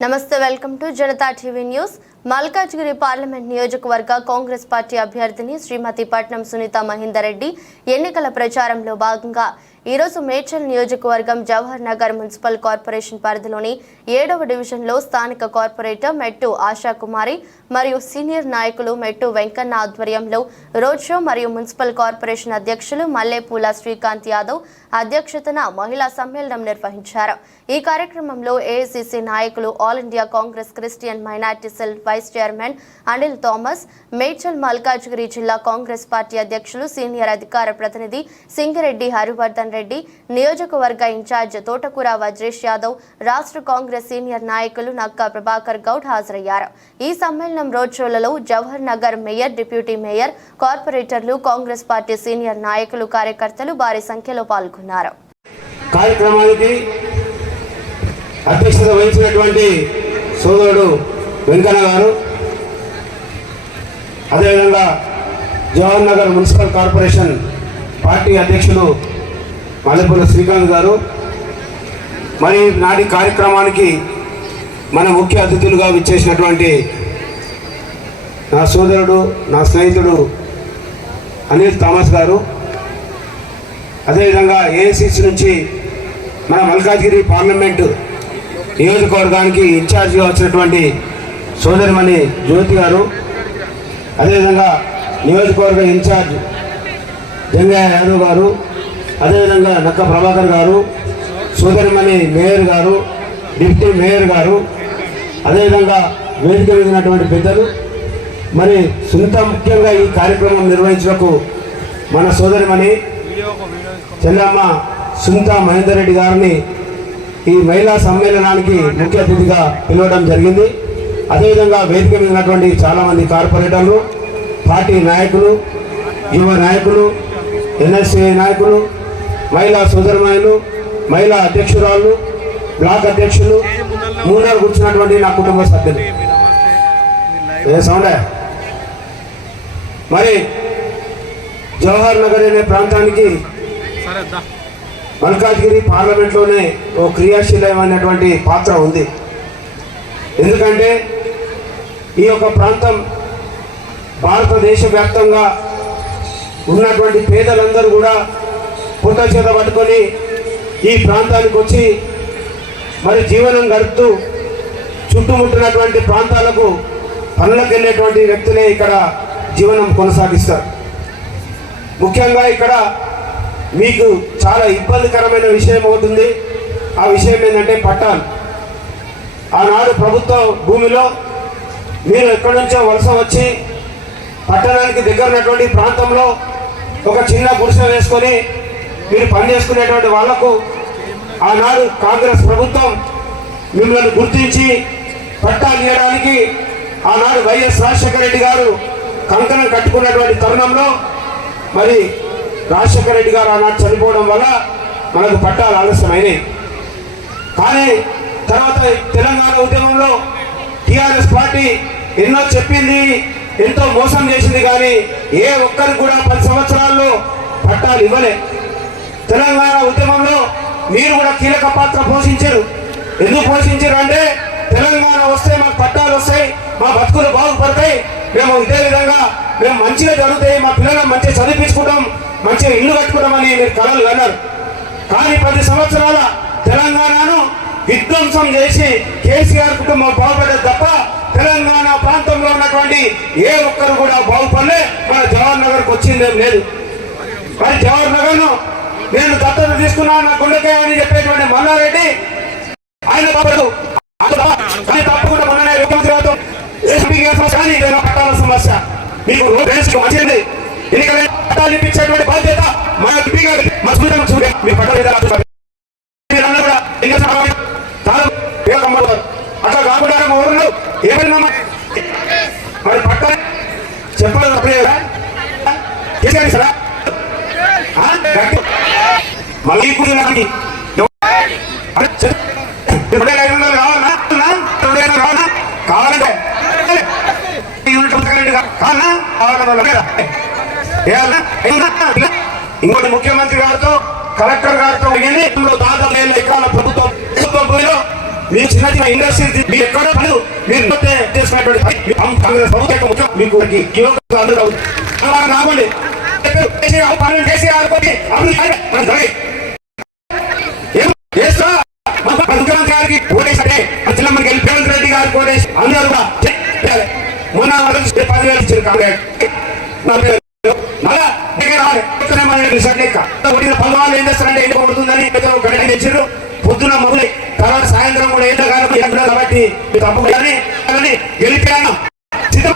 నమస్తే welcome to Janata TV news. Malkajgiri parliament నియోజకవర్గ Congress party అభ్యర్థిని శ్రీమతి పట్నం సునీత మహేందర్ రెడ్డి ఎన్నికల ప్రచారంలో భాగంగా ఈరోజు మేడ్చల్ నియోజకవర్గం జవహర్ నగర్ మున్సిపల్ కార్పొరేషన్ పరిధిలోని ఏడవ డివిజన్లో స్థానిక కార్పొరేటర్ మెట్టు ఆశా కుమారి మరియు సీనియర్ నాయకులు మెట్టు వెంకన్న ఆధ్వర్యంలో రోడ్ షో మరియు మున్సిపల్ కార్పొరేషన్ అధ్యక్షులు మల్లెపూల శ్రీకాంత్ యాదవ్ అధ్యక్షతన మహిళా సమ్మేళనం నిర్వహించారు. ఈ కార్యక్రమంలో ఏఐసిసి నాయకులు all India Congress Christian minority cell vice chairman Anil Thomas Medchal Malkajgiri జిల్లా కాంగ్రెస్ పార్టీ అధ్యక్షులు సీనియర్ అధికార ప్రతినిధి సింగిరెడ్డి హరివర్ధన్ రెడ్డి నియోజకవర్గ ఇన్ఛార్జ్ తోటకూర వజ్రేష్ యాదవ్ రాష్ట్ర కాంగ్రెస్ సీనియర్ నాయకులు నక్కా ప్రభాకర్ గౌడ్ హాజరయ్యారు. ఈ సమ్మేళనం road షోలలో Jawahar Nagar mayor deputy mayor కార్పొరేటర్లు కాంగ్రెస్ పార్టీ సీనియర్ నాయకులు కార్యకర్తలు భారీ సంఖ్యలో పాల్గొన్నారు కార్యక్రమానికి అధ్యక్షత వహించినటువంటి సోదరుడు వెంకన్న గారు అదేవిధంగా Jawahar Nagar municipal corporation party అధ్యక్షులు మల్లెపూల శ్రీకాంత్ గారు. మరి నాటి కార్యక్రమానికి మన ముఖ్య అతిథులుగా విచ్చేసినటువంటి నా సోదరుడు నా స్నేహితుడు అనిల్ థామస్ గారు అదేవిధంగా ఏఐసిసి నుంచి మన మల్కాజ్గిరి పార్లమెంటు నియోజకవర్గానికి ఇన్ఛార్జిగా వచ్చినటువంటి సోదరిమణి జ్యోతి గారు అదేవిధంగా నియోజకవర్గ ఇన్ఛార్జ్ జంగయ్య యాదవ్ గారు అదేవిధంగా నక్క ప్రభాకర్ గారు సోదరిమణి మేయర్ గారు డిప్యూటీ మేయర్ గారు అదేవిధంగా వేదిక మీద పెద్దలు మరి సునీత ముఖ్యంగా ఈ కార్యక్రమం నిర్వహించడానికి మన సోదరిమణి చెల్లమ్మ సునీత మహేందర్ రెడ్డి గారిని ఈ మహిళా సమ్మేళనానికి ముఖ్య అతిథిగా పిలవడం జరిగింది. అదేవిధంగా వేదిక మీద ఉన్నటువంటి చాలామంది కార్పొరేటర్లు పార్టీ నాయకులు యువ నాయకులు ఎన్ఎస్ఏ నాయకులు మహిళా సోదరమాయలు మహిళా అధ్యక్షురాలు బ్లాక్ అధ్యక్షులు మూడవ కూర్చున్నటువంటి నా కుటుంబ సభ్యులు. ఏ సౌండే మరి జవహర్ నగర్ అనే ప్రాంతానికి మల్కాజ్గిరి పార్లమెంట్లోనే ఓ క్రియాశీలమైనటువంటి పాత్ర ఉంది. ఎందుకంటే ఈ యొక్క ప్రాంతం భారతదేశ వ్యాప్తంగా ఉన్నటువంటి పేదలందరూ కూడా పుట్ట చేత పట్టుకొని ఈ ప్రాంతానికి వచ్చి మరి జీవనం గడుపుతూ చుట్టుముట్టినటువంటి ప్రాంతాలకు పనులకు వెళ్ళేటువంటి వ్యక్తులే ఇక్కడ జీవనం కొనసాగిస్తారు. ముఖ్యంగా ఇక్కడ మీకు చాలా ఇబ్బందికరమైన విషయం అవుతుంది ఆ విషయం ఏంటంటే పట్టాలు. ఆనాడు ప్రభుత్వ భూమిలో మీరు ఎక్కడి నుంచో వలస వచ్చి పట్టణానికి దగ్గర ఉన్నటువంటి ప్రాంతంలో ఒక చిన్న గుడిసె వేసుకొని మీరు పని చేసుకునేటువంటి వాళ్ళకు ఆనాడు కాంగ్రెస్ ప్రభుత్వం మిమ్మల్ని గుర్తించి పట్టాలు ఇవ్వడానికి ఆనాడు వైఎస్ రాజశేఖర రెడ్డి గారు కంకణం కట్టుకున్నటువంటి తరుణంలో మరి రాజశేఖర రెడ్డి గారు ఆనాడు చనిపోవడం వల్ల మనకు పట్టాలు ఆలస్యమైనవి కానీ తర్వాత తెలంగాణ ఉద్యమంలో టిఆర్ఎస్ పార్టీ ఎన్నో చెప్పింది ఎంతో మోసం చేసింది కానీ ఏ ఒక్కరికి కూడా పది సంవత్సరాల్లో పట్టాలు ఇవ్వలే. తెలంగాణ ఉద్యమంలో మీరు కూడా కీలక పాత్ర పోషించారు. ఎందుకు పోషించారు అంటే తెలంగాణ వస్తే మాకు పట్టాలు వస్తాయి మా బతుకులు బాగుపడతాయి. మేము ఇదే విధంగా మేము మంచిగా జరుగుతాయి మా పిల్లలను మంచిగా చదివించుకుంటాం మంచిగా ఇల్లు కట్టుకున్నామని మీరు కలలు కన్నారు. కానీ పది సంవత్సరాల తెలంగాణను విధ్వంసం చేసి కేసీఆర్ కుటుంబం బాగుపడేది తప్ప తెలంగాణ ప్రాంతంలో ఉన్నటువంటి ఏ ఒక్కరు కూడా బాగుపడలే. మన జవహర్ నగర్కి వచ్చిందేం లేదు. మరి జవహర్ నగర్ను నేను దత్తత తీసుకున్నా నా గుండెకాయ అని చెప్పేటువంటి మల్లారెడ్డి ఆయన బాబు తప్పకుండా మొన్ననే సమస్య కానీ పట్టాల సమస్య. మీకు రోడ్ రేస్ మంచిది ఎన్నికల పట్టాలు ఇప్పించేటువంటి బాధ్యత మన ఎంపీ మా సూచన మీ పట్టాలు ఏదైనా అట్లా కాకుండా మా ఊరిలో ఏమైనా మరి పట్ట చెప్పాలి తప్పలే ఆ? మళ్ళీ ఇప్పుడు నాకు అరే, చెప్పు. కావాలంటే. ఇంకోటి ముఖ్యమంత్రి గారితో కలెక్టర్ గారితో దాదాపు వేల ఎకరాల ప్రభుత్వం ప్రభుత్వం చిన్న చిన్న ఇండస్ట్రీ మీరు ఎక్కడో మీరు ఇంకొక కాంగ్రెస్ ప్రభుత్వం మీకు ముఖ్యమంత్రి గారికి రేవంత్ రెడ్డి గారు ఓటేసి అందరూ కూడా మొన్న పదివేలు ఇచ్చారు కాంగ్రెస్. మళ్ళా దగ్గర పొద్దున ఏం చేస్తారంటే ఎండ కొడుతుందని ఏదో తెచ్చారు పొద్దున మొదలై తర్వాత సాయంత్రం కూడా ఎండ కాలం కాబట్టి మీరు గెలిపాను సిద్ధం